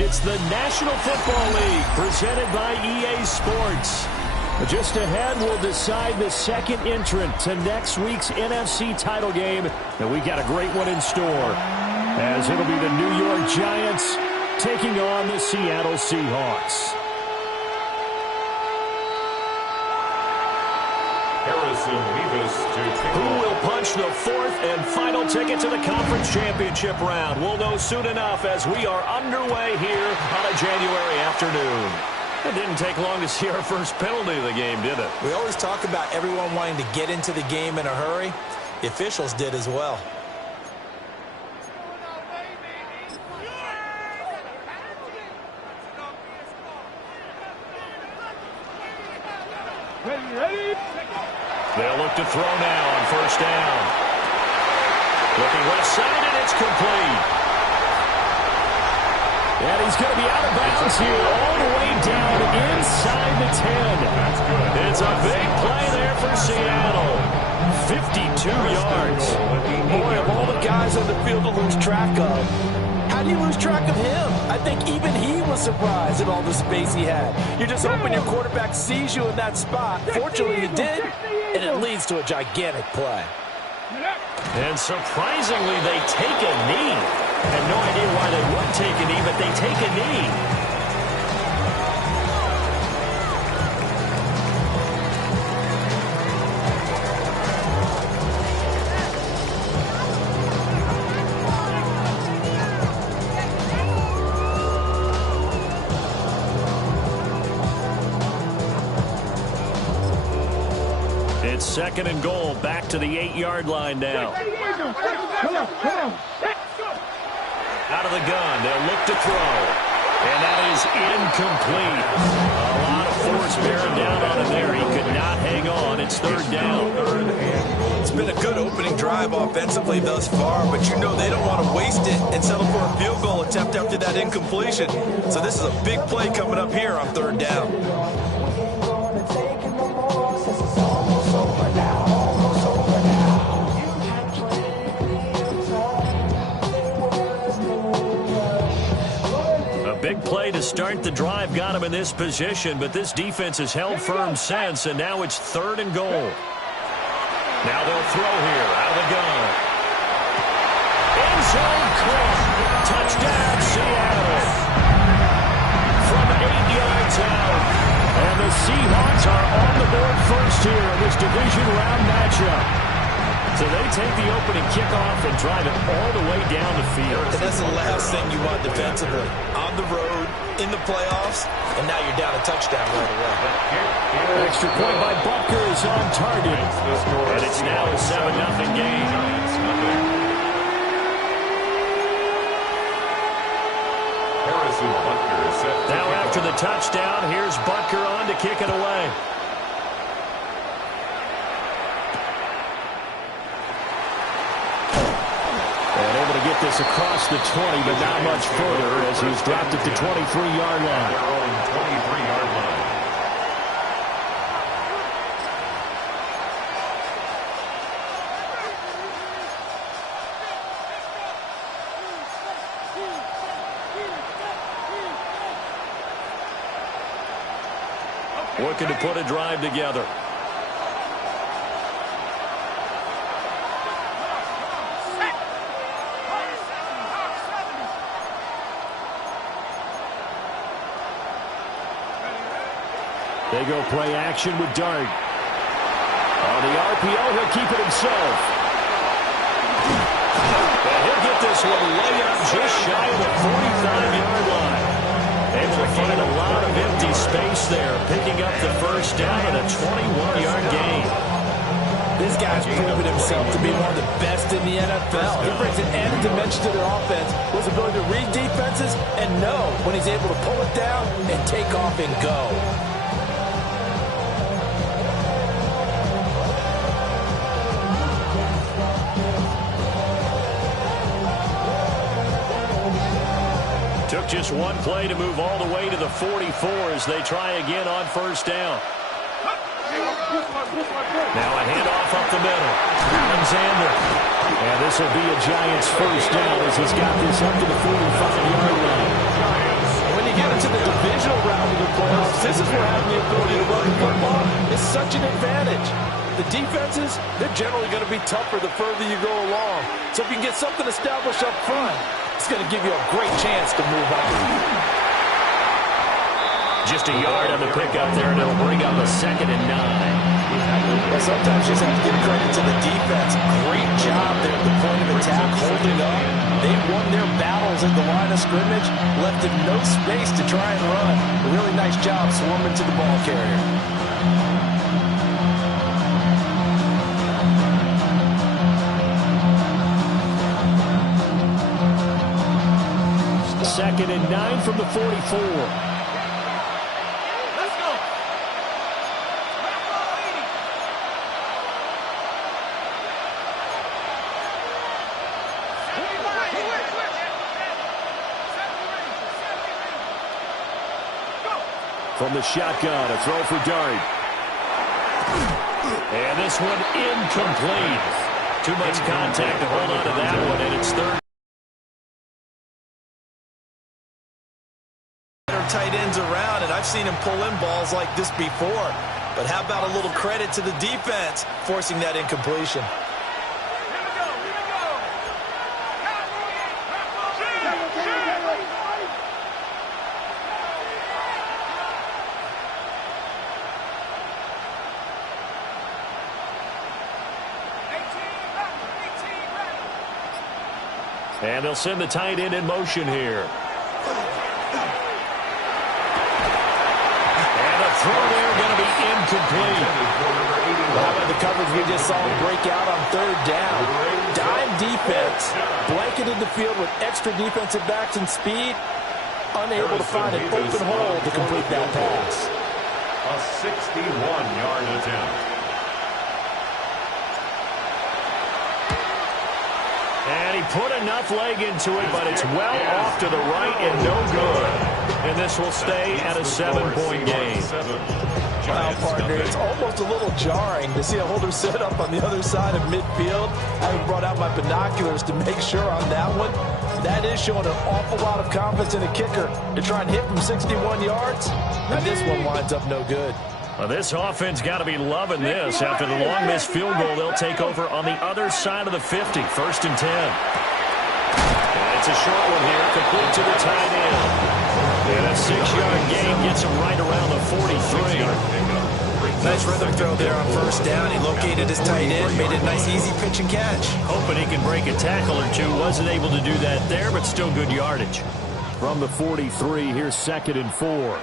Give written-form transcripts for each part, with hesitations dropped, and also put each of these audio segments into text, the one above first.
It's the National Football League presented by EA Sports. Just ahead, we'll decide the second entrant to next week's NFC title game. And we got a great one in store, as it'll be the New York Giants taking on the Seattle Seahawks. Who will punch the fourth and final ticket to the conference championship round? We'll know soon enough as we are underway here on a January afternoon. It didn't take long to see our first penalty of the game, did it? We always talk about everyone wanting to get into the game in a hurry. The officials did as well. They'll look to throw now on first down. Looking left side, and it's complete. And he's going to be out of bounds here, all the way down inside the 10. It's a big play there for Seattle. 52 yards. Boy, of all the guys on the field to lose track of, how do you lose track of him? I think even he was surprised at all the space he had. You're just hoping your quarterback sees you in that spot. Fortunately, he did, and it leads to a gigantic play. And surprisingly, they take a knee. Had no idea why they would take a knee, but they take a knee. It's second and goal, back to the 8-yard line now. Out of the gun, they'll look to throw. And that is incomplete. A lot of force bearing down on him there. He could not hang on. It's third down. It's been a good opening drive offensively thus far, but you know they don't want to waste it and settle for a field goal attempt after that incompletion. So this is a big play coming up here on third down. Big play to start the drive got him in this position, but this defense has held firm since, and now it's third and goal. Now they'll throw here out of the gun. End zone caught. Touchdown, Seattle. From 8 yards out. And the Seahawks are on the board first here in this division round matchup. So they take the opening kickoff and drive it all the way down the field. And that's the last thing you want defensively. On the road, in the playoffs, and now you're down a touchdown right away. Extra point by Butker is on target. And it's now a 7-0 game. Now after the touchdown, here's Butker on to kick it away. Get this across the 20, but not much further as he's dropped it to 23-yard line. Looking to put a drive together. They go play action with Dart. On the RPO, he'll keep it himself. And he'll get this one way up just shy of the 45-yard line. Able to find a lot of empty space there, picking up the first down and a 21-yard gain. This guy's proven himself to be one of the best in the NFL. He brings an added dimension to their offense, his ability to read defenses and know when he's able to pull it down and take off and go. Took just one play to move all the way to the 44 as they try again on first down. Now a handoff up the middle. Alexander. And this will be a Giants first down as he's got this up to the 45-yard line. get into the divisional round of the playoffs, this is where having the ability to run the football is such an advantage. The defenses, they're generally going to be tougher the further you go along. So if you can get something established up front, it's going to give you a great chance to move on. Just a yard on the pickup there, and it'll bring up a 2nd and 9. Well, sometimes you just have to give credit to the defense. Great job there at the point of attack, holding up. They won their battles at the line of scrimmage, left them no space to try and run. A really nice job swarming to the ball carrier. Second and 9 from the 44. From the shotgun, a throw for Dart. And this one incomplete. Too much contact to hold on to that one, and it's third. Tight ends around, and I've seen him pull in balls like this before. But how about a little credit to the defense forcing that incompletion? And they'll send the tight end in motion here. And a throw there going to be incomplete. How about the coverage we just saw him break out on 3rd down? Dime defense, blanketed the field with extra defensive backs and speed, unable to find an open hole to complete that pass. A 61-yard attempt. And he put enough leg into it, but it's well off to the right and no good. And this will stay at a 7-point game. Wow, partner, it's almost a little jarring to see a holder set up on the other side of midfield. I haven't brought out my binoculars to make sure on that one. That is showing an awful lot of confidence in a kicker to try and hit from 61 yards. And this one winds up no good. Well, this offense got to be loving this. After the long missed field goal, they'll take over on the other side of the 50, 1st and 10. And it's a short one here, complete to the tight end. And a 6-yard gain gets him right around the 43. Nice rhythm throw there on 1st down. He located his tight end, made it a nice easy pitch and catch. Hoping he can break a tackle or two. Wasn't able to do that there, but still good yardage. From the 43, here's 2nd and 4.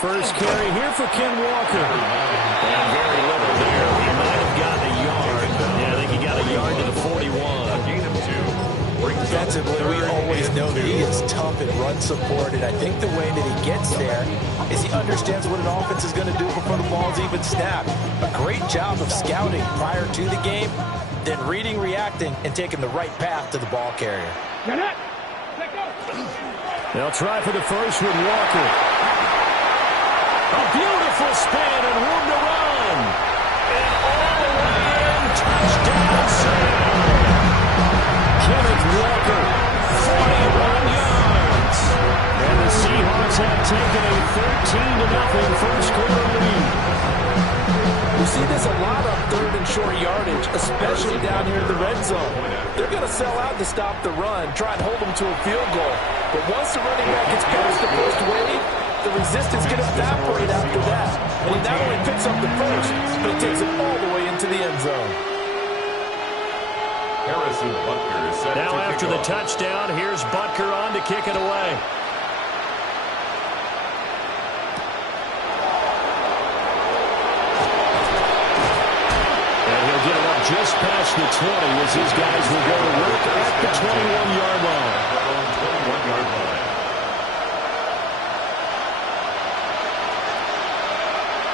First carry here for Ken Walker. And very little there. He might have gotten a yard. Yeah, I think he got a yard to the 41. Defensively, we always know that he is tough and run support, and I think the way that he gets there is he understands what an offense is going to do before the ball's even snapped. A great job of scouting prior to the game, then reading, reacting, and taking the right path to the ball carrier. They'll try for the first with Walker. A beautiful spin and room to run. And all the way in, touchdown Sam. Kenneth Walker, 41 yards. And the Seahawks have taken a 13-0 first quarter lead. We see this a lot on 3rd and short yardage, especially down here in the red zone. They're going to sell out to stop the run, try and hold them to a field goal. But once the running back gets past the first wave, the resistance can evaporate after that. And he not only picks up the first, but he takes it all the way into the end zone. Harrison Butker is set now to after the off. touchdown, here's Butker on to kick it away. And he'll get it up just past the 20 as his guys will go to work at the 21-yard line. 21-yard line.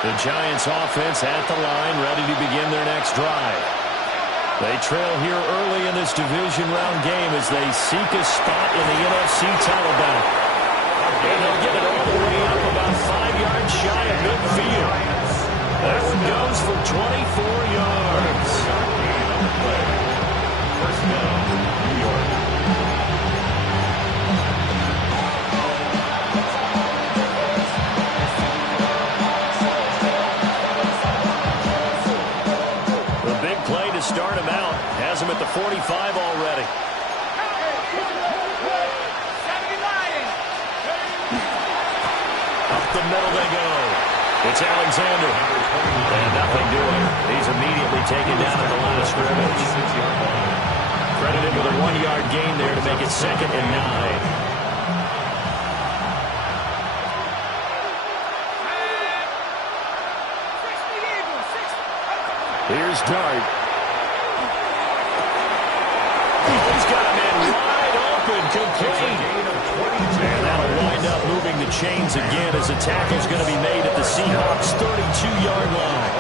The Giants offense at the line, ready to begin their next drive. They trail here early in this division round game as they seek a spot in the NFC title bout. And they'll get it all the way up about 5 yards shy of midfield. That one goes for 24 yards. First down, New York. the 45 already. Up the middle they go. It's Alexander. And nothing doing. He's immediately taken down at the line of scrimmage. Credited with a 1-yard gain there to make it 2nd and 9. Here's Dart. He's got a man wide open, complete. And that'll wind up moving the chains again as the tackle's going to be made at the Seahawks' 32-yard line.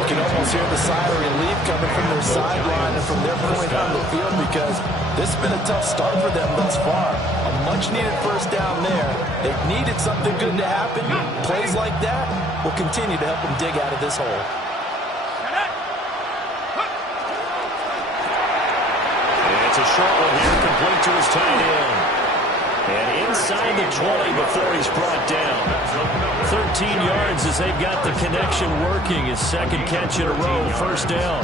You can almost hear the sigh of relief coming from their sideline and from their point on the field because this has been a tough start for them thus far. A much-needed first down there. They've needed something good to happen. Plays like that will continue to help them dig out of this hole. It's a short one here, complete to his tight end. And inside the 20 before he's brought down. 13 yards as they've got the connection working. His second catch in a row, first down.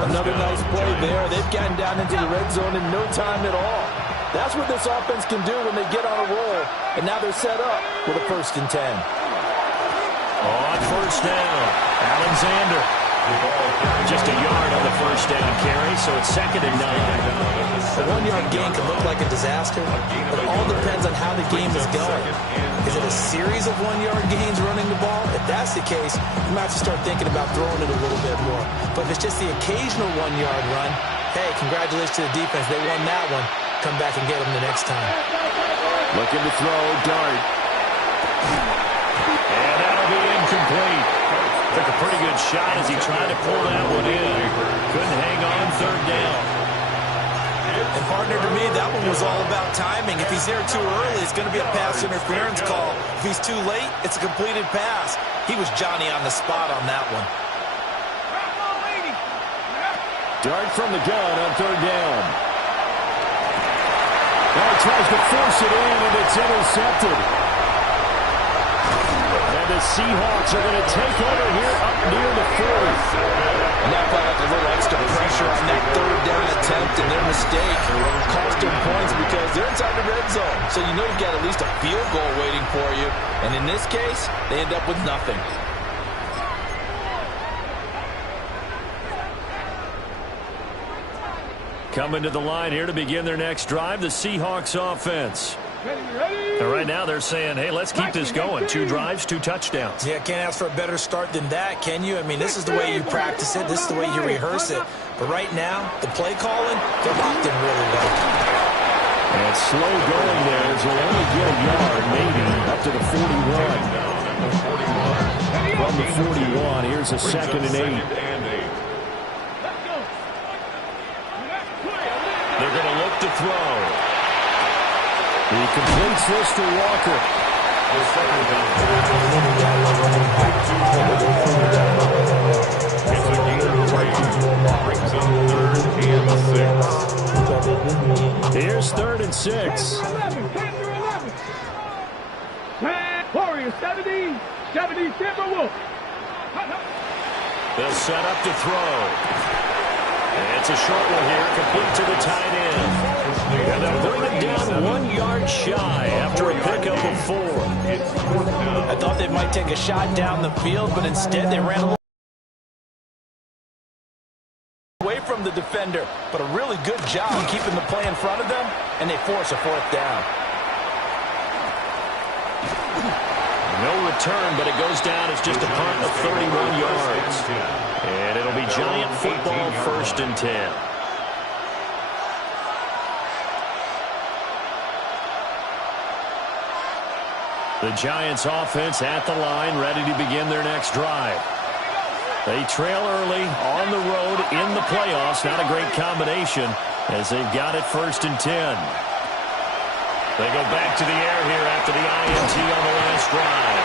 Another nice play there. They've gotten down into the red zone in no time at all. That's what this offense can do when they get on a roll. And now they're set up with a 1st and 10. On first down, Alexander. Just a yard on the first down carry, so it's 2nd and 9. A 1-yard gain can look like a disaster, but it all depends on how the game is going. Is it a series of 1-yard gains running the ball? If that's the case, you might have to start thinking about throwing it a little bit more. But if it's just the occasional 1-yard run, hey, congratulations to the defense. They won that one. Come back and get them the next time. Looking to throw, Dart. And that'll be incomplete. Took a pretty good shot as he tried to pull that one in. Couldn't hang on, 3rd down. And partner, to me, that one was all about timing. If he's there too early, it's going to be a pass interference call. If he's too late, it's a completed pass. He was Johnny on the spot on that one. Dart from the gun on 3rd down. Now he tries to force it in, and it's intercepted. And the Seahawks are going to take over here up near the 40. And that felt like a little extra pressure on that 3rd down attempt, and their mistake cost them points because they're inside the red zone. So you know you've got at least a field goal waiting for you. And in this case, they end up with nothing. Coming to the line here to begin their next drive, the Seahawks offense. And right now they're saying, hey, let's keep this going. 2 drives, 2 touchdowns. Yeah, can't ask for a better start than that, can you? I mean, this is the way you practice it. This is the way you rehearse it. But right now, the play calling, they're locked in really well. And slow going there as they'll only get a yard, maybe, up to the 41. From the 41, here's a 2nd and 8. They're going to look to throw. He completes this to Walker. It's a gain of 3. Brings up 3rd and 6. Here's 3rd and 6. Warriors 70 Timberwolves. They'll set up to throw. It's a short one here, complete to the tight end. And they'll bring it down 1 yard shy after a pickup of 4. I thought they might take a shot down the field, but instead they ran a little away from the defender. But a really good job keeping the play in front of them, and they force a 4th down. No return, but it goes down as just a punt of 31 yards. And it'll be Giant football, 1st and 10. The Giants offense at the line, ready to begin their next drive. They trail early on the road in the playoffs. Not a great combination as they've got it 1st and 10. They go back to the air here after the INT on the last drive.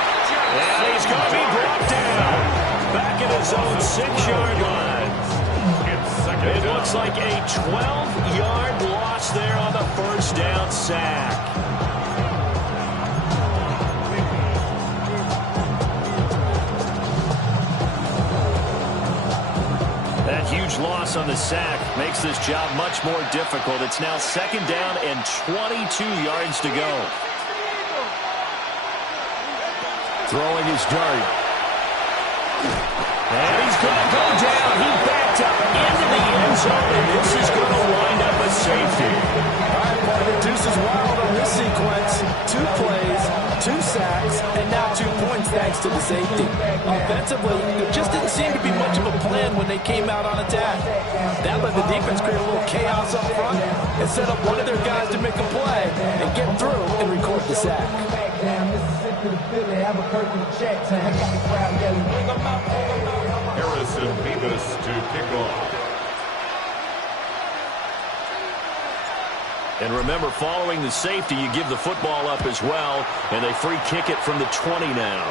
And he's going to be brought down. Back at his own 6-yard line. It looks like a 12-yard loss there on the 1st down sack. That That huge loss on the sack makes this job much more difficult. It's now 2nd down and 22 yards to go. Throwing his dart. And he's going to go down. He backed up into the end zone, and this is going to wind up a safety. All right, partner, deuce is wild on this sequence. 2 plays, 2 sacks, and now 2 points thanks to the safety. Offensively, there just didn't seem to be much of a plan when they came out on attack. That let the defense create a little chaos up front and set up one of their guys to make a play and get through and record the sack. Harrison Bevis to kick off. And remember, following the safety, you give the football up as well, and they free kick it from the 20 now.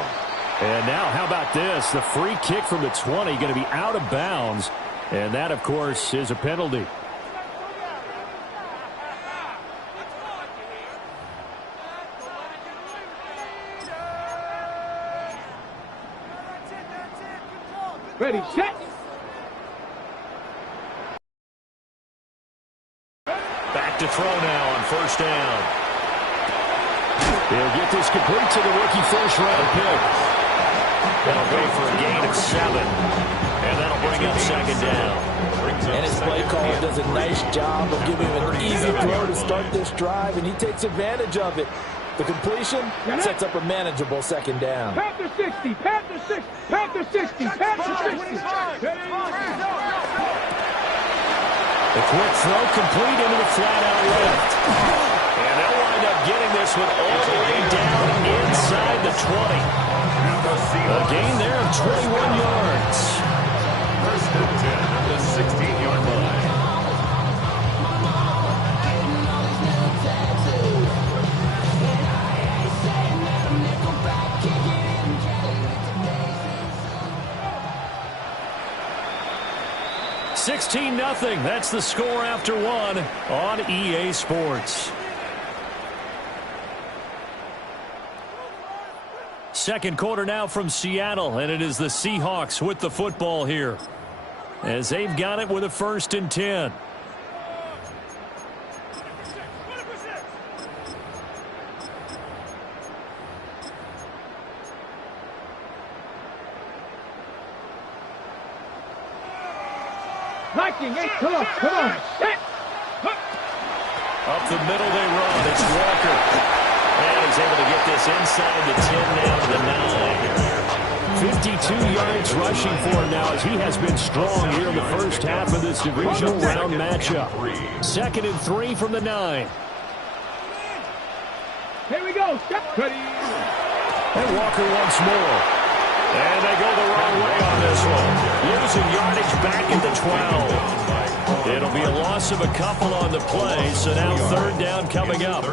And now, how about this? The free kick from the 20 going to be out of bounds, and that, of course, is a penalty. Ready, set. Back to throw now on 1st down. He'll get this complete to the rookie first-round pick. That'll go for a gain of 7. And that'll bring up 2nd down. And his play caller does a nice job of giving him an easy throw to start this drive, and he takes advantage of it. The completion sets up a manageable 2nd down. Panther 60, Panther 60, Panther 60, Panther 60. The quick throw complete into the flat-out left. And they'll wind up getting this one all the way down inside the 20. A gain there of 21 yards. 1st and 10 at the 16-yard line. $16-0. That's the score after 1 on EA Sports. 2nd quarter now from Seattle, and it is the Seahawks with the football here, as they've got it with a 1st and 10. Viking, hey, come on, set. Up the middle they run. It's Walker. And he's able to get this inside the 10 now to the 9. 52 yards rushing for him now, as he has been strong here in the first half of this divisional round matchup. 2nd and 3 from the 9. Here we go, set. Ready. And Walker once more. And they go the wrong way on this one. Losing yardage back at the 12. It'll be a loss of a couple on the play, so now 3rd down coming up.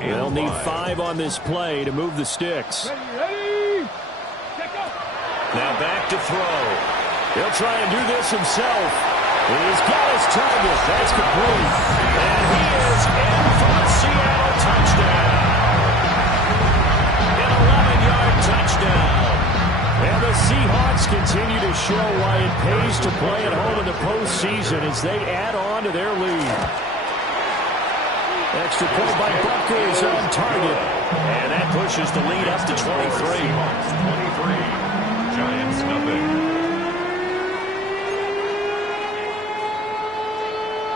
They'll need 5 on this play to move the sticks. Ready. Check up. Now back to throw. He'll try and do this himself. He's got his target. That's complete. And he is in for a Seattle touchdown. An 11-yard touchdown. And the Seahawks continue to show why it pays to play at home in the postseason as they add on to their lead. Extra point by Butker is on target. And that pushes the lead up to 23. 23. Giants nothing.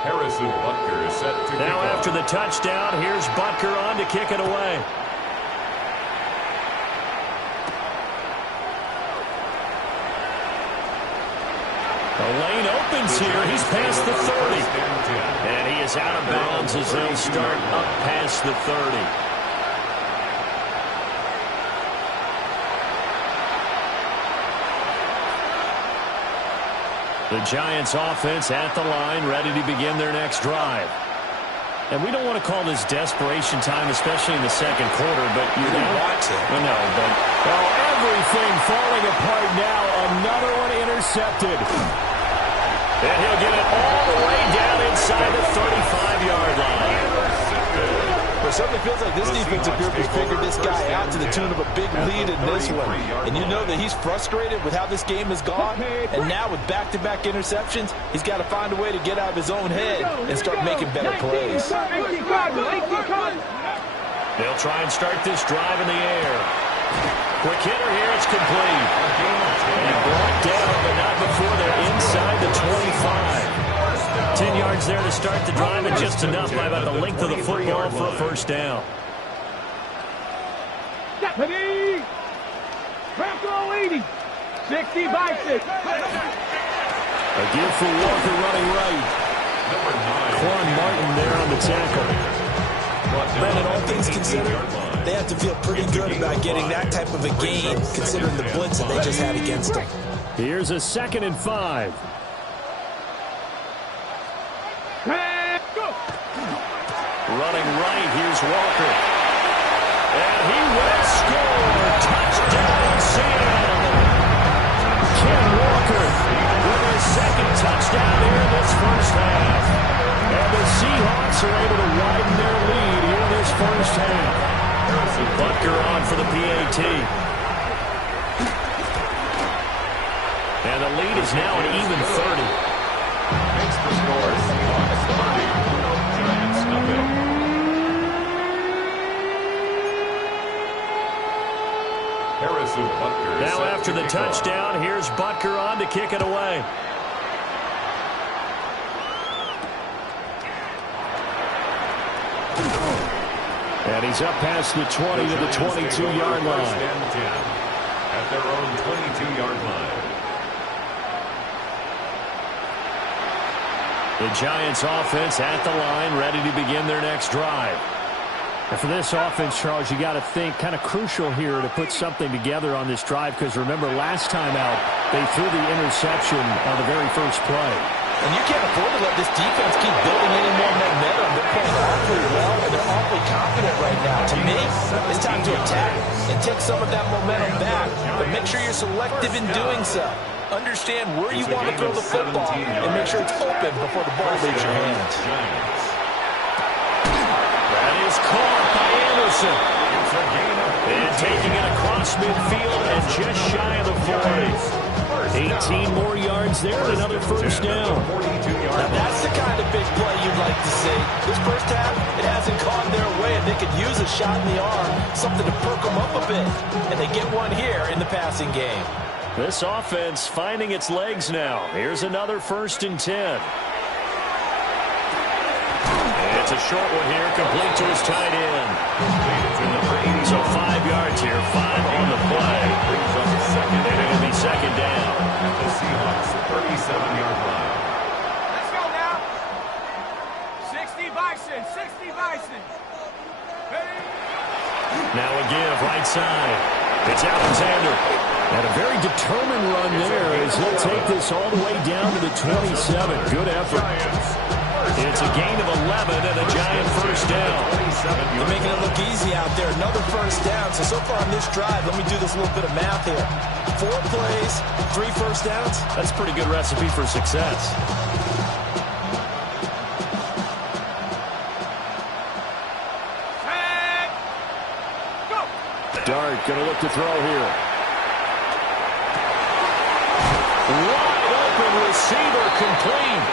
Harrison Butker is set to Now kick after off. the touchdown, here's Butker on to kick it away. The lane opens here. He's past the 30. And he is out of bounds as they'll start up past the 30. The Giants offense at the line, ready to begin their next drive. And we don't want to call this desperation time, especially in the 2nd quarter, but you don't want to. I know, but well, everything falling apart now. Another one intercepted. and he'll get it all the way down inside the 35-yard line. We're certainly feels like this defensive group has figured this guy out to the tune of a big lead in this one. And you know that he's frustrated with how this game has gone. And now with back-to-back interceptions, he's got to find a way to get out of his own head and start making better plays. They'll try and start this drive in the air. Quick hitter here, it's complete. And brought down, but not before they're inside the 25. 10 yards there to start the drive, and just enough by about the length of the football for a first down. Deputy! Crackle 80. 60 by 6. A give for Walker running right. Quan Martin there on the tackle. Brandon, all things considered, they have to feel pretty good about getting that type of a gain, considering the blitz that they just had against them. Here's a 2nd and 5. Running right, here's Walker. And he will score. Touchdown, Seattle. Ken Walker with his 2nd touchdown here in this first half. And the Seahawks are able to widen their lead here in this first half. Butker on for the PAT. And the lead is now an even 30. Makes the score. Seahawks 30. Giants nothing. Harrison Butker. Now after the touchdown, here's Butker on to kick it away. And he's up past the 20 to the 22-yard line. At their own 22-yard line. The Giants offense at the line, ready to begin their next drive. And for this offense, Charles, you got to think kind of crucial here to put something together on this drive, because remember last time out they threw the interception on the very first play. And you can't afford to let this defense keep building any more momentum. They're playing awfully well, and they're awfully confident right now. To me, it's time to attack and take some of that momentum back, but make sure you're selective in doing so. Understand where you want to throw the football and make sure it's open before the ball leaves your hands. That is caught by Anderson. And taking it across midfield and just shy of the 40. 18 more yards there and another first down. Now that's the kind of big play you'd like to see. This first half, it hasn't gone their way, and they could use a shot in the arm, something to perk them up a bit. And they get one here in the passing game. This offense finding its legs now. Here's another 1st and 10. And it's a short one here, complete to his tight end. So 5 yards here, 5 on the play. And it'll be 2nd down. At the Seahawks 37-yard line. Let's go now. 60 Bison. 60 Bison. Now a give, right side. It's Alexander. And a very determined run there as he'll take this all the way down to the 27. Good effort. It's a gain of 11 and a Giant first down. They're making it look easy out there. Another first down. So far on this drive, let me do this little bit of math here. 4 plays, 3 first downs. That's a pretty good recipe for success. Dart going to look to throw here. Wide open receiver complete.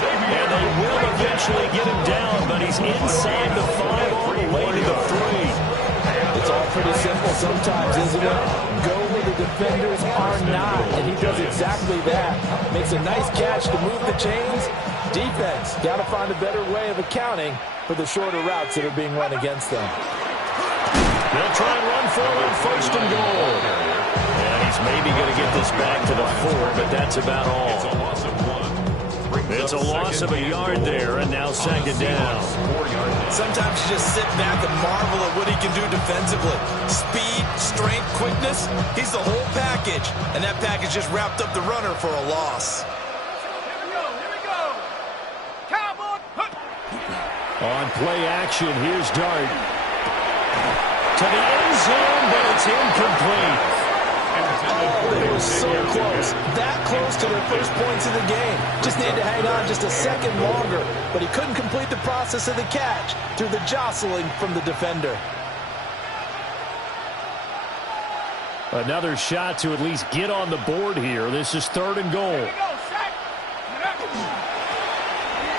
And they will eventually get him down, but he's inside the 5 all the way to the 3. It's all pretty simple sometimes, isn't it? Go where the defenders are not, and he does exactly that. Makes a nice catch to move the chains. Defense, got to find a better way of accounting for the shorter routes that are being run against them. They'll try and run forward, 1st and goal. And he's maybe going to get this back to the 4, but that's about all. It's a loss of 1. It's a loss of a yard there, and now 2nd down. Sometimes you just sit back and marvel at what he can do defensively. Speed, strength, quickness, he's the whole package. And that package just wrapped up the runner for a loss. Here we go. Cowboy. On play action, here's Dart. To the end zone, but it's incomplete. They were so close, that close to their first points of the game. Just needed to hang on just a second longer, but he couldn't complete the process of the catch through the jostling from the defender. Another shot to at least get on the board here. This is 3rd and goal.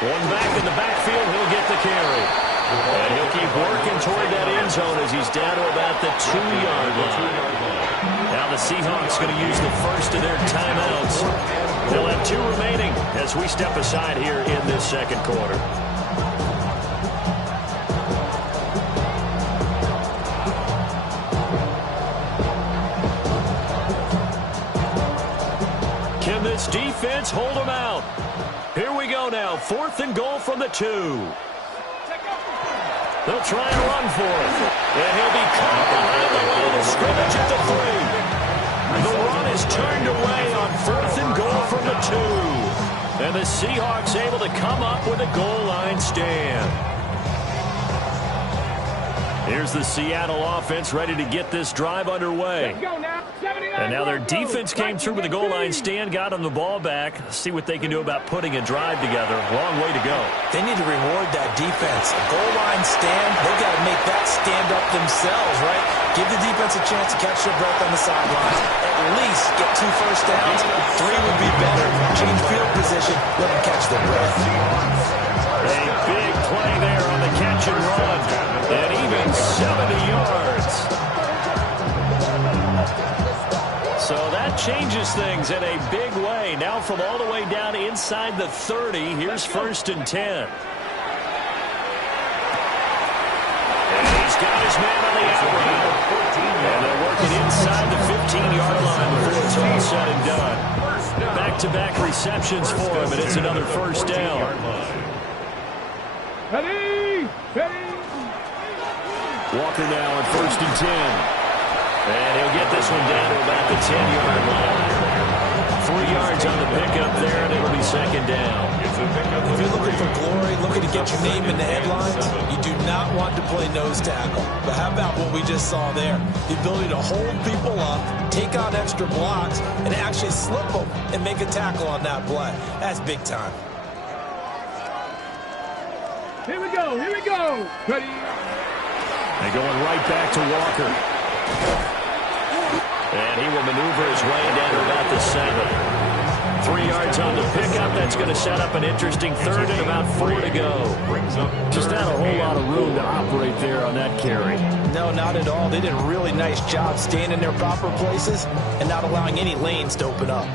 One back in the backfield, he'll get the carry. And he'll keep working toward that end zone as he's down to about the 2-yard line. Now the Seahawks going to use the first of their timeouts. They'll have 2 remaining as we step aside here in this second quarter. Can this defense hold them out? Here we go now. 4th and goal from the 2. They'll try and run for it. And he'll be caught behind the line of scrimmage at the 3. The run is turned away on 4th and goal from the 2. And the Seahawks able to come up with a goal line stand. Here's the Seattle offense ready to get this drive underway. And now their defense came through with the goal line stand, got them the ball back. See what they can do about putting a drive together. Long way to go. They need to reward that defense. A goal line stand, they got to make that stand up themselves, right? Give the defense a chance to catch their breath on the sideline. At least get 2 first downs. 3 would be better. Change field position. Let them catch their breath. A big play there on the catch and run. And even 70 yards. So that changes things in a big way. Now from all the way down inside the 30, here's 1st and 10. And he's got his man on the out route. And they're working inside the 15-yard line before it's all said and done. Back-to-back receptions for him, and it's another first down. Ready! Ready! Walker now on 1st and 10. And he'll get this one down to about the 10-yard line. 3 yards on the pickup there, and it'll be 2nd down. If you're looking for glory, looking to get your name in the headlines, you do not want to play nose tackle. But how about what we just saw there? The ability to hold people up, take out extra blocks, and actually slip them and make a tackle on that play. That's big time. Here we go, here we go. Ready? They're going right back to Walker. And he will maneuver his way down to about the 7. 3 yards on the pickup. That's going to set up an interesting 3rd and about 4 to go. Just not a whole lot of room to operate there on that carry. No, not at all. They did a really nice job staying in their proper places and not allowing any lanes to open up.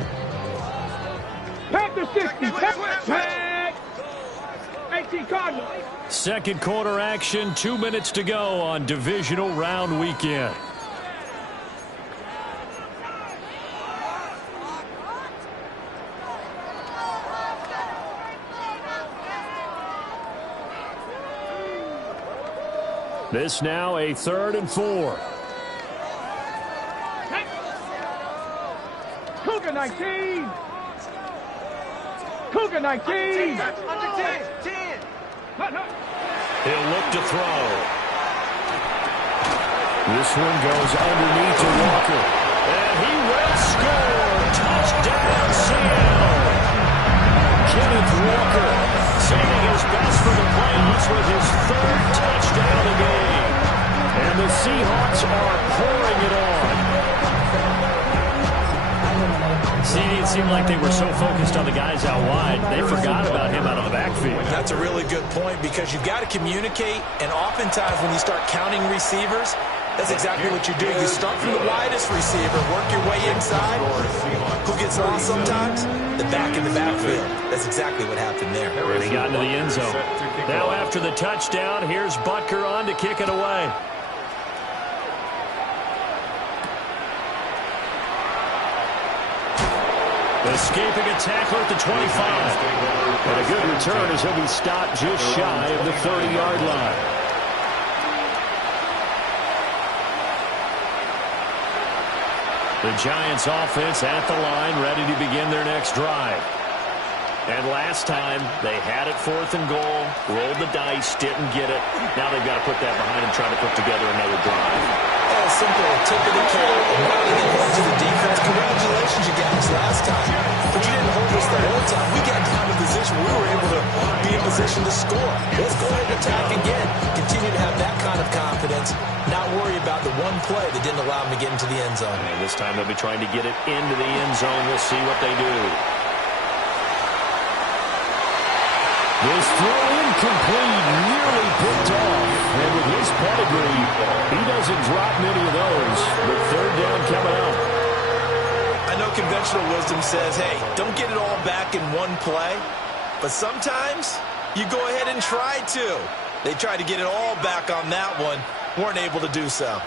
Panther 60. Pack. 18 Cardinals. Second quarter action, 2 minutes to go on divisional round weekend. This now a 3rd and 4. Cougar 19. Cougar 19. Under 10. He'll look to throw. This one goes underneath to Walker. And he will score. Touchdown, Seattle. Kenneth Walker saving his best for the playoffs with his 3rd touchdown of the game. And the Seahawks are pouring it on. See, it seemed like they were so focused on the guys out wide, they forgot about him out of the backfield. That's a really good point because you've got to communicate, and oftentimes when you start counting receivers, that's exactly what you do. You start from the widest receiver, work your way inside. Who gets lost sometimes? The back in the backfield. That's exactly what happened there. And he got into the end zone. Now after the touchdown, here's Butker on to kick it away. Escaping a tackler at the 25. And a good return as he'll be stopped just shy of the 30-yard line. The Giants offense at the line, ready to begin their next drive. And last time, they had it 4th and goal, rolled the dice, didn't get it. Now they've got to put that behind and try to put together another drive. A simple tip of the cap, nodding your head to the defense. Congratulations, you got us last time. But you didn't hold us the whole time. We got down in position. We were able to be in position to score. Let's go ahead and attack again. Continue to have that kind of confidence. Not worry about the one play that didn't allow them to get into the end zone. And this time they'll be trying to get it into the end zone. We'll see what they do. This throw incomplete, nearly picked off. And with his pedigree, he doesn't drop many of those. But 3rd down coming up. I know conventional wisdom says, hey, don't get it all back in one play. But sometimes you go ahead and try to. They tried to get it all back on that one. Weren't able to do so.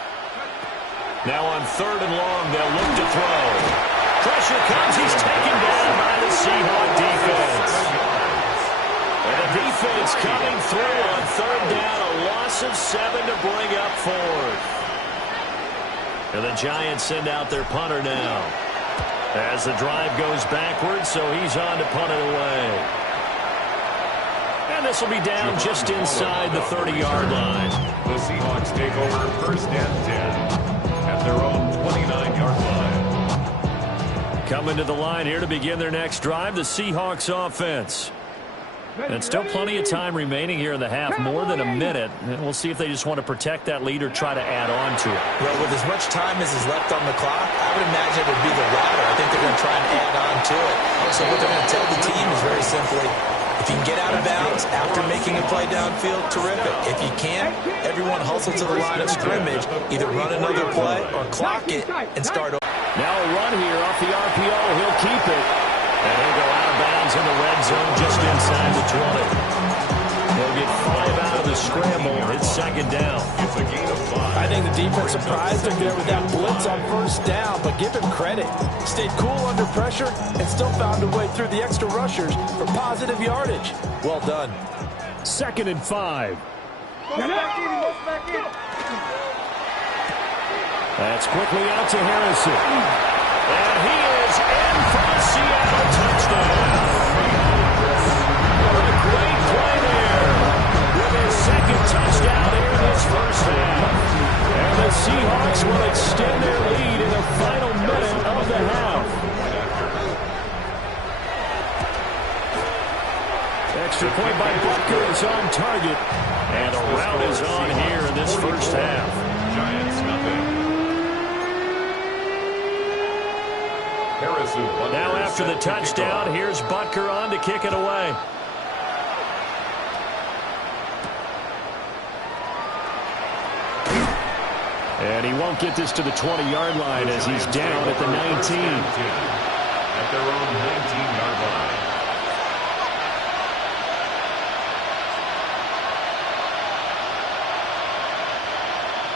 Now on 3rd and long, they'll look to throw. Pressure comes. He's taken down by the Seahawk defense. And the defense coming through on 3rd down. A loss of 7 to bring up 4th. And the Giants send out their punter now. As the drive goes backwards, so he's on to punt it away. And this will be down just inside the 30-yard line. The Seahawks take over 1st and 10 at their own 29-yard line. Coming to the line here to begin their next drive, the Seahawks offense. And still plenty of time remaining here in the half, more than a minute. And we'll see if they just want to protect that lead or try to add on to it. Well, with as much time as is left on the clock, I would imagine it would be the latter. I think they're going to try and add on to it. So what they're going to tell the team is very simply, if you can get out of bounds after making a play downfield, terrific. If you can't, everyone hustle to the line of scrimmage, either run another play or clock it and start over. Now a run here off the RPO. He'll keep it. And he'll go out of bounds in the red zone just inside the 20. They'll get 5 out of the scramble. It's 2nd down. It's a gain of 5. I think the defense surprised him there with that blitz on 1st down, but give him credit. Stayed cool under pressure and still found a way through the extra rushers for positive yardage. Well done. 2nd and 5. That's quickly out to Harrison. And he is in for a Seattle touchdown. What a great play there. With his 2nd touchdown here in his 1st half. And the Seahawks will extend their lead in the final minute of the half. Extra point by Butker is on target. And a rout is on here in this 1st half. Giants nothing. Now after the touchdown, here's Butker on to kick it away. And he won't get this to the 20-yard line as he's down at the 19. At their own 19-yard line.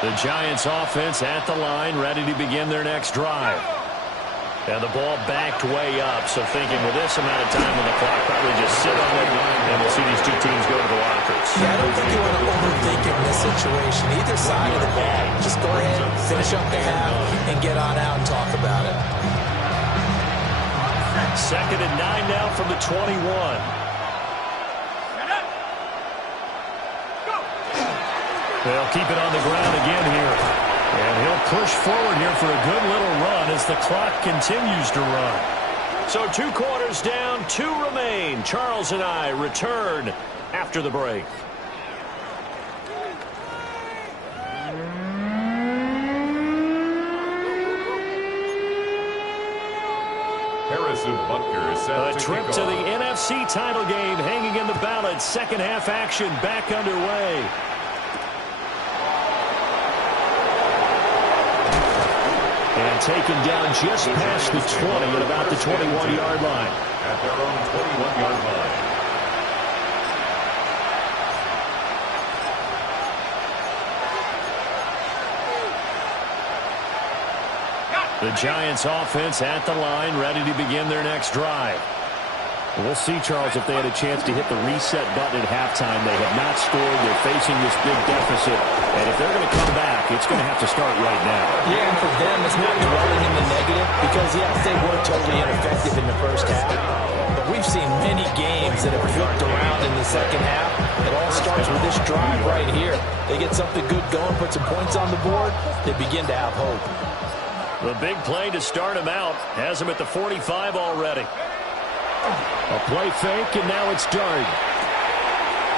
The Giants offense at the line, ready to begin their next drive. And the ball backed way up, so thinking with this amount of time on the clock, probably just sit on it, and we'll see these two teams go to the lockers. Yeah, I don't think you want to overthink it in this situation. Either side of the ball, just go ahead, finish up the half, and get on out and talk about it. 2nd and 9 now from the 21. They'll keep it on the ground again here. And he'll push forward here for a good little run as the clock continues to run. So 2 quarters down, 2 remain. Charles and I return after the break. Harrison Butker is set A trip to the NFC title game hanging in the balance. 2nd half action back underway. And taken down just past the 20 at about the 21-yard line. At their own 21-yard line. The Giants offense at the line, ready to begin their next drive. We'll see, Charles, if they had a chance to hit the reset button at halftime. They have not scored. They're facing this big deficit. And if they're going to come back, it's going to have to start right now. Yeah, and for them, it's not dwelling in the negative because, yes, they were totally ineffective in the first half. But we've seen many games that have flipped around in the second half. It all starts with this drive right here. They get something good going, put some points on the board, they begin to have hope. The big play to start him out has him at the 45 already. A play fake, and now it's Dart.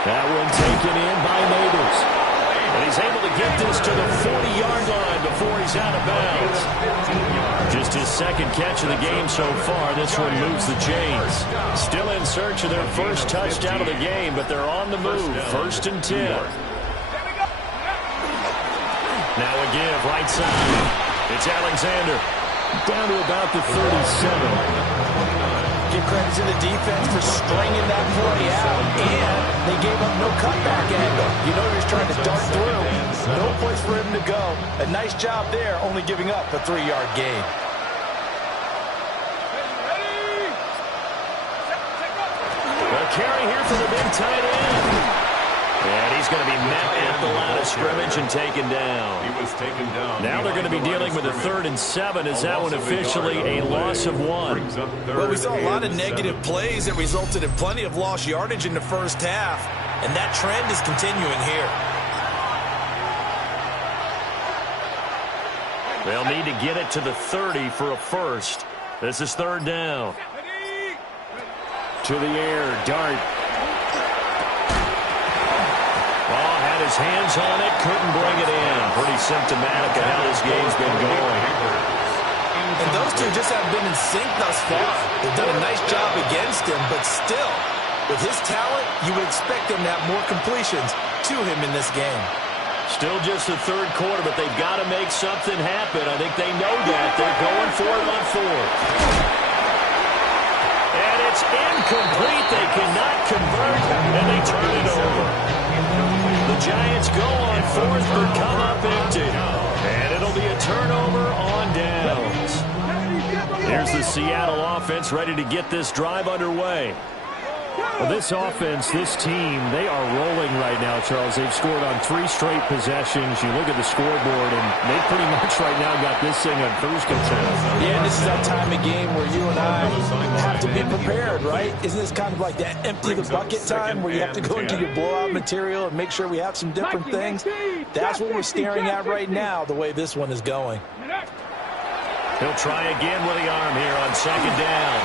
That one taken in by Neighbors. And he's able to get this to the 40-yard line before he's out of bounds. Just his second catch of the game so far. This one moves the chains. Still in search of their first touchdown of the game, but they're on the move. 1st and 10. Now a give, right side. It's Alexander. Down to about the 37. Give credit to the defense for stringing that play out, and they gave up no cutback angle. You know he's trying to dart through. No place for him to go. A nice job there, only giving up a 3-yard gain. A carry here for the big tight end. And he's going to be met at the line of scrimmage and taken down. He was taken down. Now they're going to be dealing with a 3rd and 7. Is that one officially a loss of 1? Well, we saw a lot of negative plays that resulted in plenty of lost yardage in the first half, and that trend is continuing here. They'll need to get it to the 30 for a first. This is 3rd down. To the air, Dart. His hands on it, couldn't bring it in. Pretty symptomatic of how this game's been going. And those two just haven't been in sync thus far. They've done a nice job against him, but still, with his talent, you would expect them to have more completions to him in this game. Still just the 3rd quarter, but they've got to make something happen. I think they know that. They're going for it on 4th. And it's incomplete. They cannot convert, and they turn it over. The Giants go on 4th, but come up empty. And it'll be a turnover on downs. Here's the Seattle offense ready to get this drive underway. Well, this offense, this team, they are rolling right now, Charles. They've scored on 3 straight possessions. You look at the scoreboard, and they pretty much right now got this thing on cruise control. Yeah, and this is that time of game where you and I have to be prepared, right? Isn't this kind of like that empty the bucket time where you have to go into your blowout material and make sure we have some different things? That's what we're staring at right now, the way this one is going. He'll try again with the arm here on 2nd down.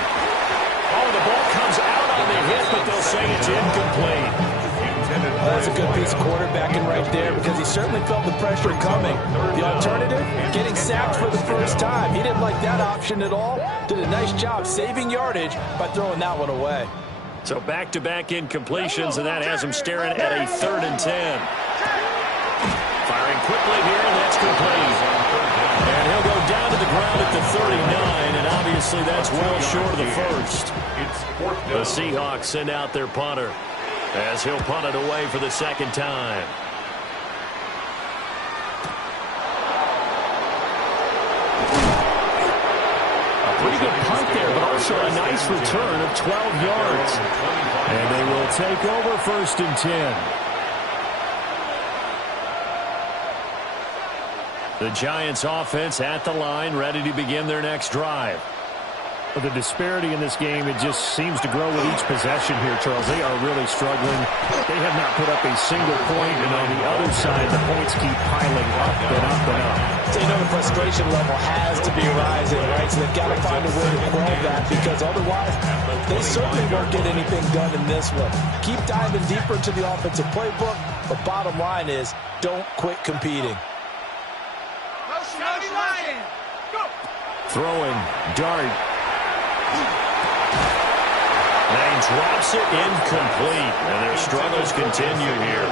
Oh, the ball comes out on the hit, but they'll say it's incomplete. Well, that's a good piece of quarterbacking right there because he certainly felt the pressure coming. The alternative, getting sacked for the first time. He didn't like that option at all. Did a nice job saving yardage by throwing that one away. So back-to-back incompletions, and that has him staring at a 3rd and 10. Firing quickly here, and that's complete. And he'll go down to the ground at the 39, and obviously that's well short of the first. The Seahawks send out their punter as he'll punt it away for the 2nd time. A pretty good punt there, but also a nice return of 12 yards. And they will take over 1st and 10. The Giants offense at the line, ready to begin their next drive. The disparity in this game, it just seems to grow with each possession here, Charles. They are really struggling. They have not put up a single point, and on the other side, the points keep piling up and up and up. So you know the frustration level has to be rising, right? So they've got to find a way to quell that because otherwise they certainly won't get anything done in this one. Keep diving deeper into the offensive playbook, but bottom line is don't quit competing. Throwing, Dart. And he drops it incomplete. And their struggles continue here.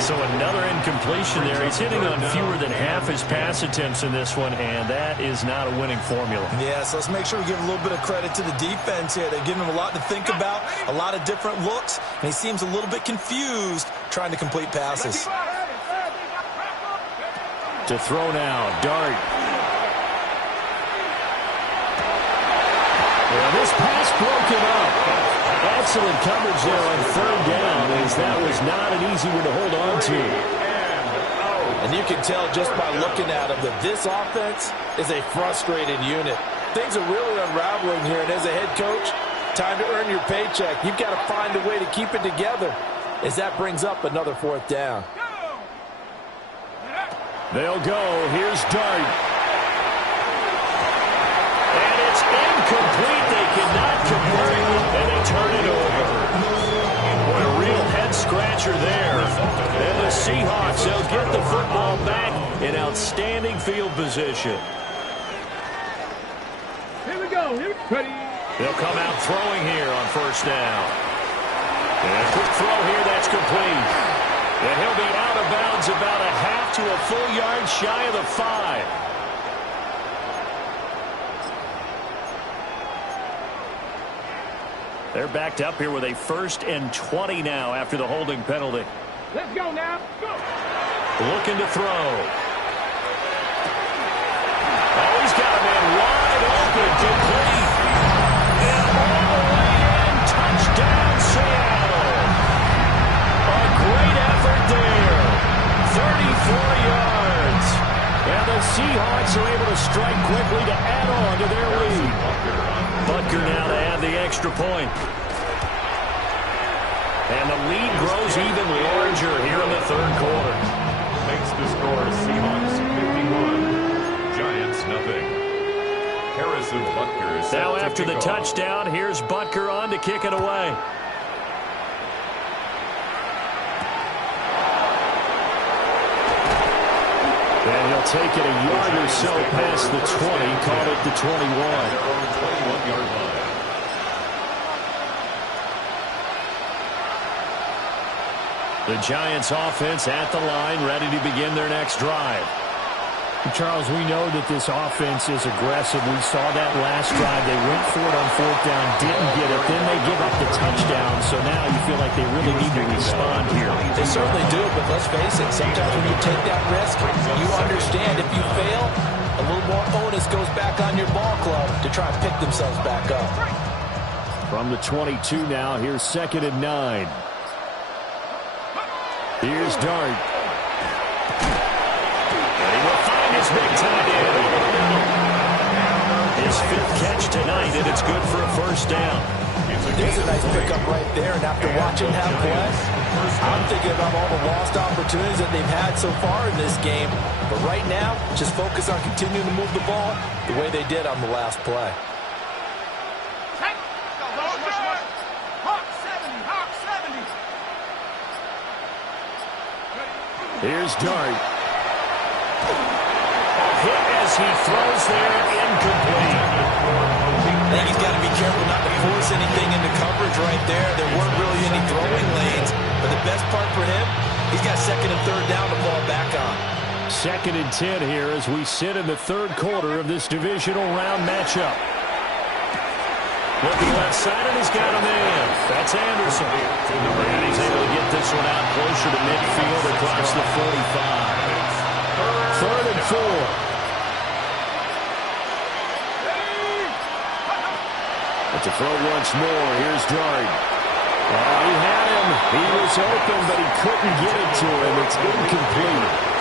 So another incompletion there. He's hitting on fewer than half his pass attempts in this one, and that is not a winning formula. Yeah, so let's make sure we give a little bit of credit to the defense here. They're giving him a lot to think about, a lot of different looks, and he seems a little bit confused trying to complete passes. To throw now, Dart. Well, this pass broken up. Excellent coverage there on third down, as that was not an easy one to hold on to. And you can tell just by looking at him that this offense is a frustrated unit. Things are really unraveling here, and as a head coach, time to earn your paycheck. You've got to find a way to keep it together as that brings up another fourth down. They'll go. Here's Dart. And it's incomplete. They cannot convert it, and they turn it over. What a real head-scratcher there. And the Seahawks, they'll get the football back in outstanding field position. Here we go. Ready. They'll come out throwing here on first down. And a quick throw here, that's complete. And he'll be out of bounds about a half to a full yard shy of the 5. They're backed up here with a 1st and 20 now after the holding penalty. Let's go now. Go. Looking to throw. Oh, he's got a man wide open, complete. And all the way in, touchdown Seattle. A great effort there. 34 yards. And the Seahawks are able to strike quickly to add on to their lead. Butker now to add the extra point. And the lead grows even larger here in the third quarter. Makes the score Seahawks 51, Giants nothing. Harrison Butker is set Now to after the kick off. touchdown, here's Butker on to kick it away. And he'll take it a yard or so past the 20, call it the 21. 21-yard line. The Giants offense at the line, ready to begin their next drive. Charles, we know that this offense is aggressive. We saw that last drive. They went for it on fourth down, didn't get it. Then they give up the touchdown. So now you feel like they really need to respond here. They certainly do, but let's face it, sometimes when you take that risk, you understand if you fail, a little more onus goes back on your ball club to try and pick themselves back up. From the 22 now, here's 2nd and 9. Here's Dart. And he will find his big tight end over the middle. His 5th catch tonight, and it's good for a first down. There's a nice pickup right there, and after watching that play, I'm thinking about all the lost opportunities that they've had so far in this game. But right now, just focus on continuing to move the ball the way they did on the last play. Here's Dart. A hit as he throws there, incomplete. I think he's got to be careful not to force anything into coverage right there. There weren't really any throwing lanes, but the best part for him, he's got 2nd and 3rd down to fall back on. 2nd and 10 here as we sit in the third quarter of this divisional round matchup. Looking left side, and he's got a man. That's Anderson. And he's able to get this one out closer to midfield across the 45. 3rd and 4. But to throw once more, here's Dart. Oh, he had him. He was open, but he couldn't get it to him. It's incomplete.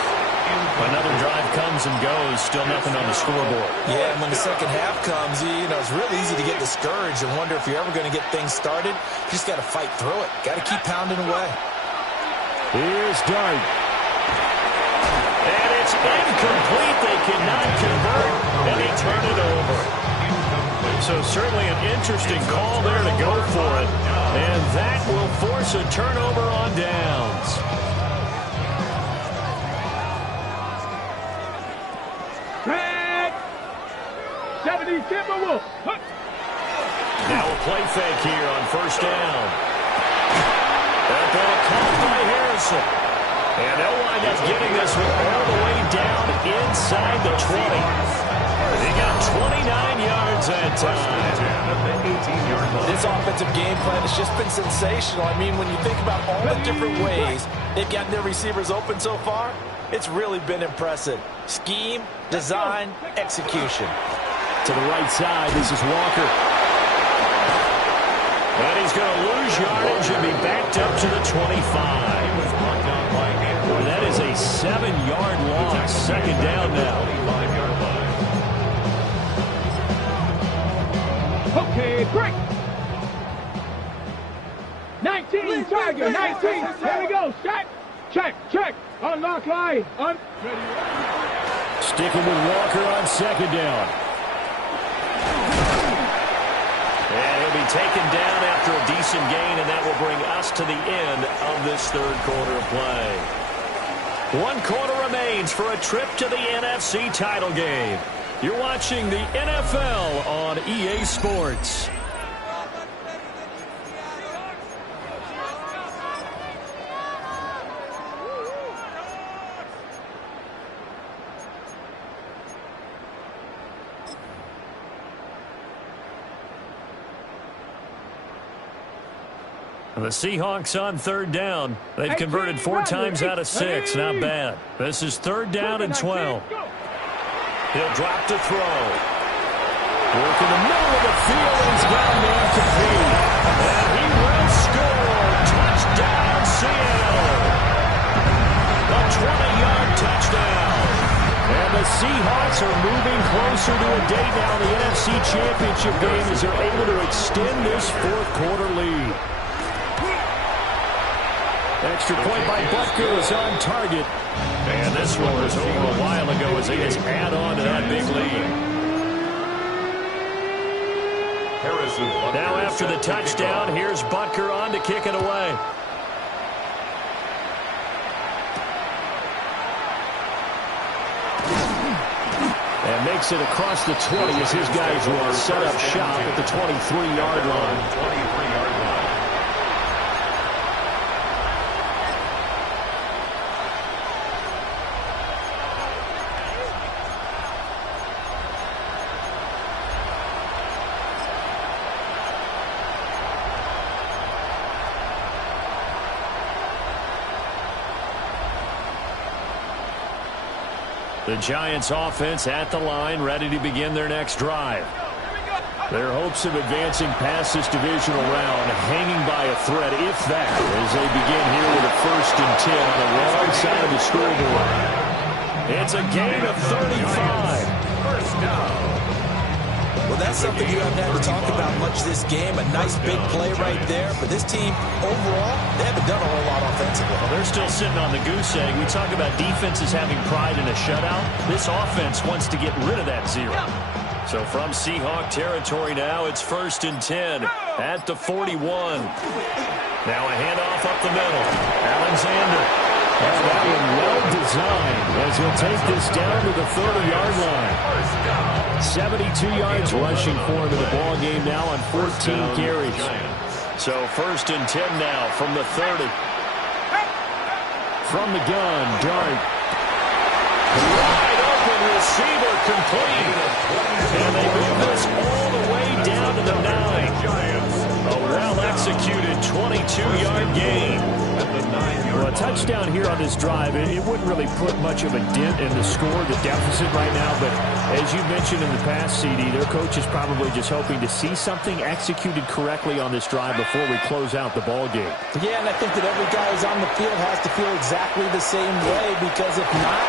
Another drive comes and goes. Still nothing on the scoreboard. Yeah, and when the second half comes, it's really easy to get discouraged and wonder if you're ever going to get things started. You just got to fight through it. Got to keep pounding away. Here's Dart. And it's incomplete. They cannot convert, and they turn it over. So certainly an interesting call there to go for it. And that will force a turnover on downs. Tag. 70 Timberwolves. Now a play fake here on first down. That ball caught by Harrison. And they'll wind up getting this one all the way down inside the 20. They got 29 yards that time. This offensive game plan has just been sensational. I mean, when you think about all the different ways they've gotten their receivers open so far, it's really been impressive. Scheme, design, execution. To the right side, this is Walker. And he's going to lose yardage and be backed up to the 25. Boy, that is a 7-yard loss. Second down now. Okay, break. 19, Tiger, 19. Here we go. Check, check, check. Unlock line. Sticking with Walker on second down. And he'll be taken down after a decent gain, and that will bring us to the end of this third quarter of play. 1 quarter remains for a trip to the NFC title game. You're watching the NFL on EA Sports. The Seahawks on third down. They've converted 4 times out of 6. Not bad. This is third down and 12. He'll drop to throw. Work in the middle of the field. He's got man complete. And he will score. Touchdown, Seattle. A 20-yard touchdown. And the Seahawks are moving closer to a day now in the NFC Championship game as they're able to extend this fourth quarter lead. Extra point by Butker is on target. And this one was over a while ago as they just add on to that big lead. Now after the touchdown, here's Butker on to kick it away. And makes it across the 20 as his guys will set up shop at the 23-yard line. The Giants offense at the line, ready to begin their next drive. Their hopes of advancing past this divisional round hanging by a thread, if that, as they begin here with a 1st and 10 on the wrong side of the scoreboard. It's a gain of 35. First down. Well, that's something you haven't had to talk about much this game. A nice big play right there. But this team, overall, they haven't done a whole lot offensively. Well, they're still sitting on the goose egg. We talk about defenses having pride in a shutout. This offense wants to get rid of that 0. So from Seahawk territory now, it's 1st and 10 at the 41. Now a handoff up the middle. Alexander. And that one well designed as he'll take this down to the 30-yard line. 72 yards rushing for him in the ball game now on 14 carries. So 1st and 10 now from the 30. From the gun, Dart. Wide open receiver complete. And they move this all the way down to the 9. A well-executed 22-yard gain. Well, a touchdown here on this drive, it wouldn't really put much of a dent in the score, the deficit right now. But as you mentioned in the past, CD, their coach is probably just hoping to see something executed correctly on this drive before we close out the ball game. Yeah, and I think that every guy who's on the field has to feel exactly the same way, because if not,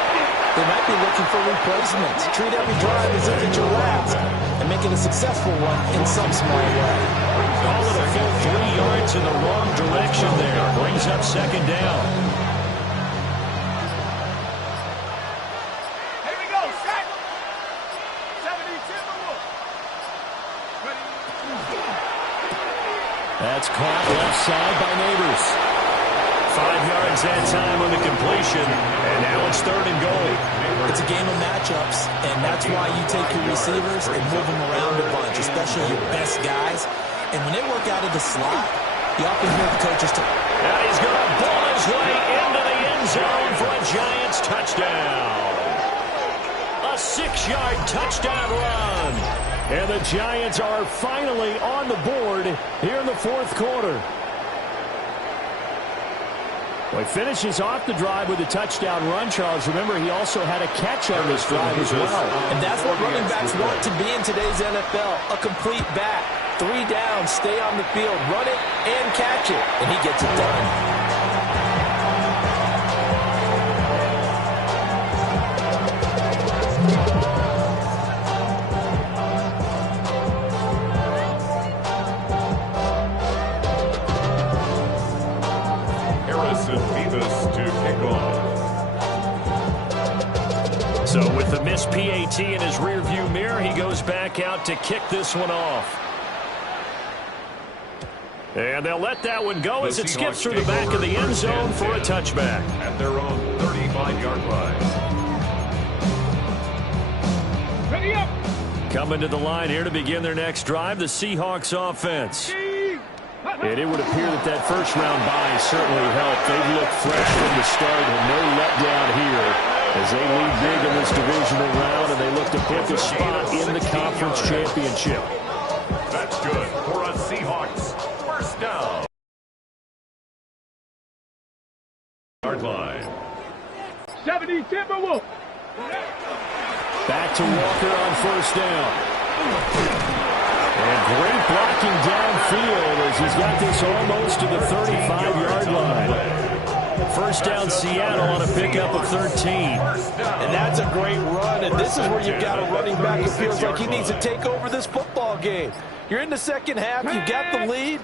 they might be looking for replacements. Treat every drive as if it's your last and make it a successful one in some small way. Call it a full 3 yards in the wrong direction there. Brings up second down. Here we go, set. 72. That's caught left side by Neighbors. 5 yards that time on the completion. And now it's 3rd and goal. It's a game of matchups, and that's why you take your receivers and move them around a bunch, especially your best guys. And when they work out of the slot, you often hear the coaches talk. Now he's going to ball his way into the end zone for a Giants touchdown. A 6-yard touchdown run. And the Giants are finally on the board here in the fourth quarter. Well, he finishes off the drive with a touchdown run, Charles. Remember, he also had a catch on this drive as well. And that's what running backs want to be in today's NFL, a complete back. 3 down, stay on the field, run it, and catch it. And he gets it done. So with the missed PAT in his rearview mirror, he goes back out to kick this one off. And they'll let that one go as it skips through the back of the end zone for a touchback. At their own 35-yard line. Ready up. Coming to the line here to begin their next drive, the Seahawks offense. And it would appear that that first-round bye certainly helped. They've looked fresh from the start and no letdown here as they lead big in this divisional round and they look to pick a spot in the conference championship. That's good for us Seahawks. First down. Yard line. 70 Timberwolves. Back to Walker on first down. And great blocking downfield as he's got this almost to the 35-yard line. First down Seattle on a pickup of 13. And that's a great run, and this is where you've got a running back who feels like he needs to take over this football game. You're in the second half, you've got the lead,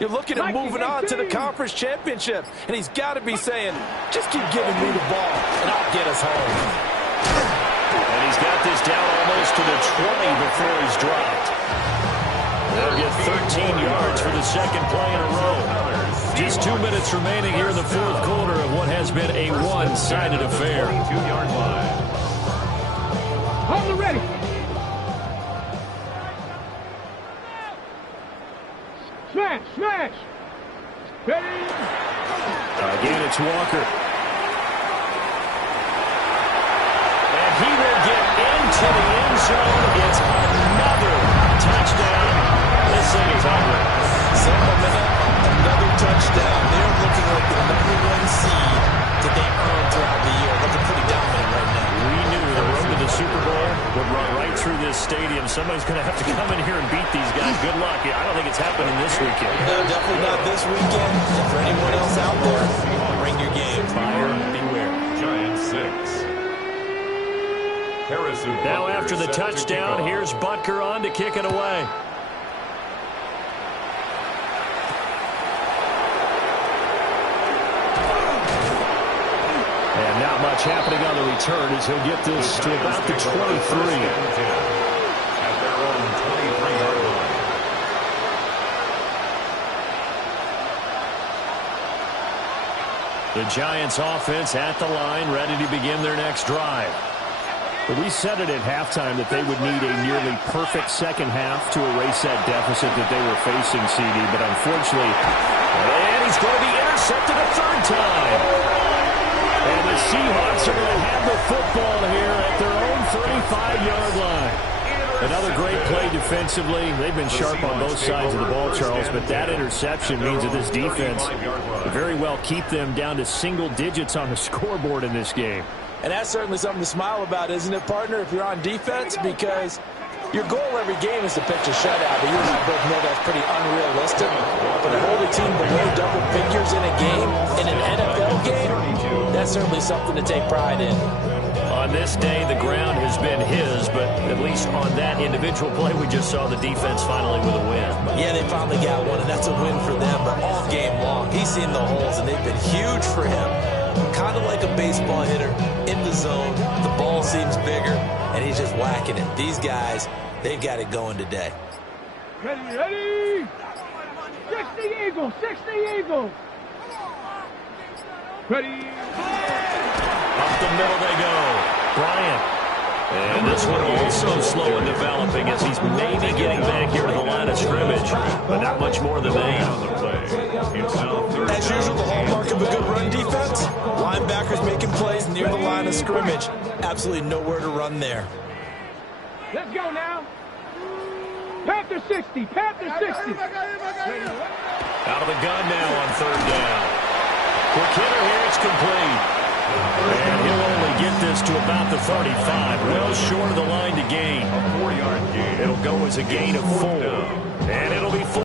you're looking at moving on to the conference championship, and he's got to be saying, just keep giving me the ball, and I'll get us home. And he's got this down almost to the 20 before he's dropped. They'll get 13 yards for the second play in a row. Just 2 minutes remaining here in the fourth quarter of what has been a one-sided affair. 22-yard line. Hold it ready. Smash, smash. Ready. Again, it's Walker. And he will get into the end zone. It's another touchdown. This thing is over. Another touchdown. They're looking like the #1 seed that they earned throughout the year. Looking pretty dominant right now. We knew the road to the Super Bowl would run right through this stadium. Somebody's going to have to come in here and beat these guys. Good luck. I don't think it's happening this weekend. No, definitely not this weekend. And for anyone else out there, bring your game. Fire, beware. Giants 6. Harrison Now Butker after the set to touchdown, kick off. here's Butker on to kick it away. And not much happening on the return as he'll get this to about the 23. At their own 23-yard line. The Giants offense at the line, ready to begin their next drive. We said it at halftime that they would need a nearly perfect second half to erase that deficit that they were facing, CD, but unfortunately, and he's going to be intercepted a third time. and the Seahawks are going to have the football here at their own 35-yard line. Another great play defensively. They've been sharp on both sides of the ball, Charles, but that interception means that this defense will very well keep them down to single digits on the scoreboard in this game. And that's certainly something to smile about, isn't it, partner, if you're on defense? Because your goal every game is to pitch a shutout, but you and I both know that's pretty unrealistic. But to hold a team below double figures in a game, in an NFL game, that's certainly something to take pride in. On this day, the ground has been his, but at least on that individual play, we just saw the defense finally with a win. Yeah, they finally got one, and that's a win for them, but all game long, he's seen the holes, and they've been huge for him. Kind of like a baseball hitter in the zone. The ball seems bigger, and he's just whacking it. These guys, they've got it going today. Ready, ready. 60 Eagles, 60 Eagles. Ready. Up the middle they go. Bryant. And this one also slow in developing as he's maybe getting back here to the line of scrimmage, but not much more than that. As usual, the hallmark of a good run defense, linebackers making plays near the line of scrimmage. Absolutely nowhere to run there. Let's go now. Panther 60, Panther 60. Out of the gun now on third down. Quick hitter here, it's complete. And he'll only get this to about the 35, well short of the line to gain. A 4-yard gain. It'll go as a gain of 4. And it'll be 4.